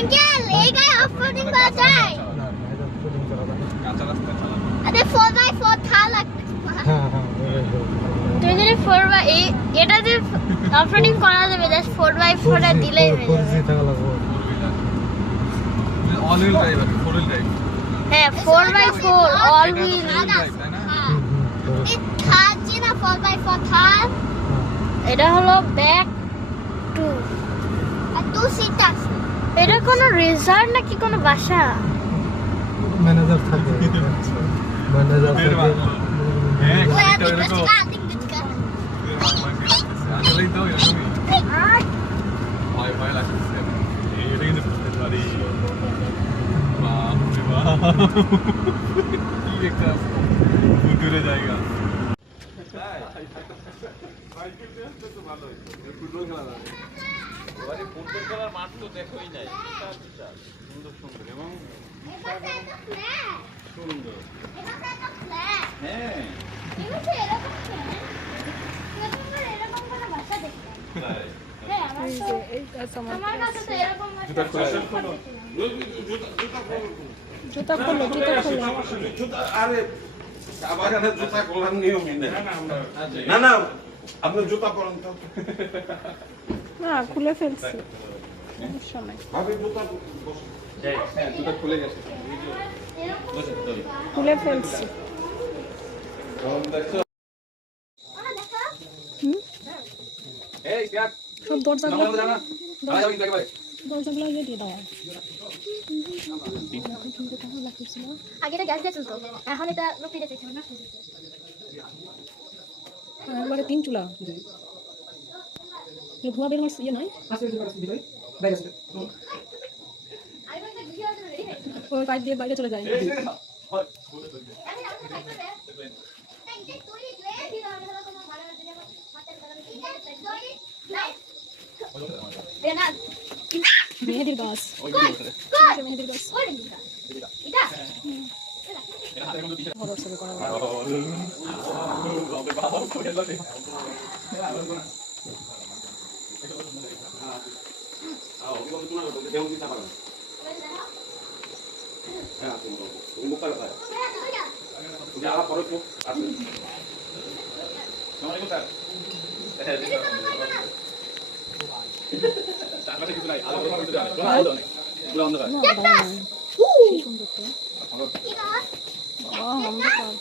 Uncle এই গায়ে of roading করা যায়। কাঁচা রাস্তায় আরে ফোর বাই ফোর থা লাগবে তুমি যদি ফোর বাই এই এটা যে অফ রোডিং করা যাবে জাস্ট ফোর বাই ফোর এ দিলেই হয়ে যাবে। All wheel drive four wheel drive হ্যাঁ four by four all wheel. এটা হলো ব্যাক টু আর টু সিট আছে। এটা কোনো রিসর্ট নাকি কোনো বাসা? ম্যানেজার থাকে ম্যানেজার থাকে হ্যাঁ, আসলেই তো এরকমই। ভয় ভয় লাগতেছে। এটা কিন্তু বুঝতে পারি। বাপরে বাপ। কি একটা ভুতুরে জায়গা। ফুটবল খেলার মাঠ তো দেখোই নাই সুন্দর সুন্দর এবং সুন্দর হ্যাঁ জুতা খোলা? জুতা খোলো জুতা আরে জুতা নিয়মই নেই না না আপনি জুতা পরেন তো না খুলে ফেলছি সমস্যা নাই ভাবি জুতা হ্যাঁ জুতা খুলে গেছে খুলে ফেলছি সব দরজাগুলো নামানো জানা দাঁড়া যাবে কিন্তু একেবারে দরজাগুলো ইয়ে দিয়ে দাও আগে এটা গ্যাস দিয়ে চলতো। এখন এটা রুটি দিয়ে চলছে না একবারে তিন চুলা। ধোয়া বের হচ্ছে ইয়ে নয়? ওই পাইপ দিয়ে বাইরে চলে যায়। মেহেদির গাছ মেহেদির গাছ বড় ছবি চারপাশে কিছু নাই আলো কথা জানে কোনো আলো নেই পুরো অন্ধকার না, দাও না। কি সুন্দর তো। বাবা, অন্ধকার।